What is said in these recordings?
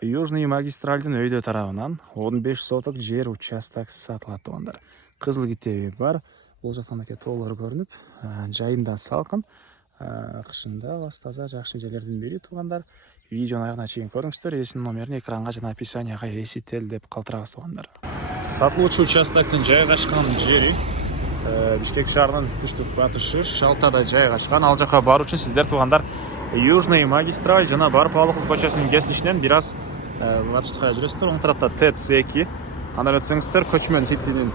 Южный магистральдын өйдө тарабынан 15 соток жер участоксы сатылат туугандар. Кызыл китеби бар. Бул жактан тоолор көрүнүп, жайында салкын, кышында таза жакшы жерлердин бири туугандар. Видеону аягына чейин көрүңүздөр. Эсин номерин экранга жана описанияга эсител деп калтырабыз туугандар. Сатылуучу участоктун жайгашкан жери Бишкек шаарынын түштүк батышы Шалтада жайгашкан. Ал жака баруу үчүн сиздер туугандар Южный магистраль жана Барпалыков көчөсүнүн кесилишинен бир аз батышка жүрөсүздөр. Оң тарапта ТЭЦ-2. Андан өтсөңүздөр Көчмөн Ситинин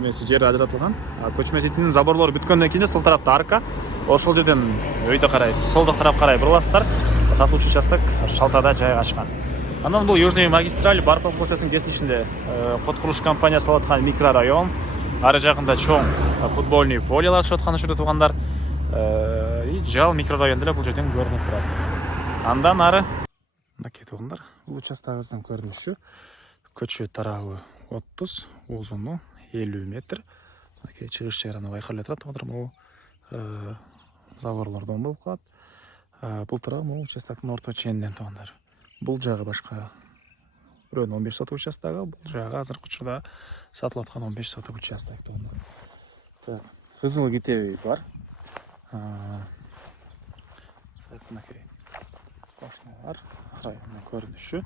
эмеси жери ажыратылган. Көчмөн Ситинин заборлору бүткөндөн кийин сол тарапта арка. Ошол жерден өйдө карай, солдо тарап карай буруласыздар. Сатылуучу участок Шалтада жайгашкан. Андан бул Южный магистраль Барпалыков көчөсүнүн кесилишинде код курулуш компаниясы салып аткан микрорайон. Ары жагында чоң футбольный полелар түшүп аткан учурда туугандар. Жал микрорайон деле бул жерден көрүнүп турат. Андан ары туугандар, бул участогубуздун көрүнүшү көчө тарабы 30, узуну 50 метр. Чыгыш жараны байкалып турат туугандар. Бул заборлордон болуп калат. Бул тарабы бул участоктун орто ченинен туугандар. Бул жагы башка бирөөнүн 15 соток участогу, бул жагы азыркы учурда сатылып аткан 15 соток участок туугандар. Так, кызыл китеби бар. Кошуналар районунун көрүнүшү.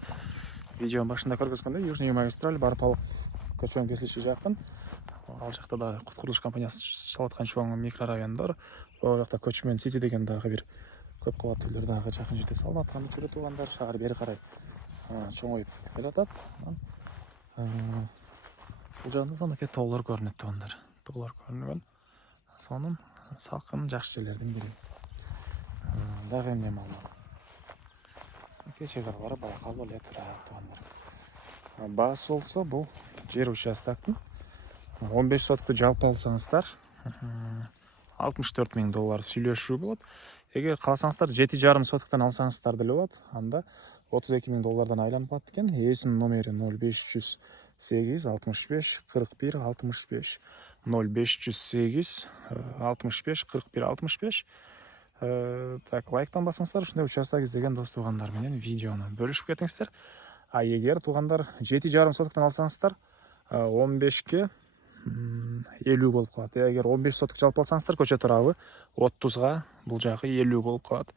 Видеонун башында көргөзгөндөй Южный магистраль Барпалык көчөнүн кесилиши жакын. Ал жакта да код курулуш компаниясы салып аткан чоң микрорайондор. Ал жакта Көчмөн Сити деген дагы бир көп кабаттуу үйлөр дагы жакын жерде салынып аткан учурда туугандар. Шаар бери карай чоңоюп келатат. Бул жагында сонун тоолор көрүнөт туугандар. Тоолор көрүнгөн. Сонун салкын жакшы жерлердин бири. Дагы эмне маалымат? Чыгаралары байкалып эле турат туугандар. Баасы болсо бул жер участоктун 15 соттукту жалпы алсаңыздар $64 000 сүйлөшүү болот. Эгер кааласаңыздар 7,5 соттуктан алсаңыздар деле болот. Анда $32 000 айланып калат экен. Эсин номери 0508 65 41 65 0508 65 41 65. Так, лайктан басыңыздар, ушундай участок издеген дос туугандар менен видеону бөлүшүп кетиңиздер. Эгер туугандар 7,5 соттуктан алсаңыздар 15ке 50 болуп калат. Эгер 15 соттук жалпы алсаңыздар көчө тарабы 30га, бул жагы 50 болуп калат.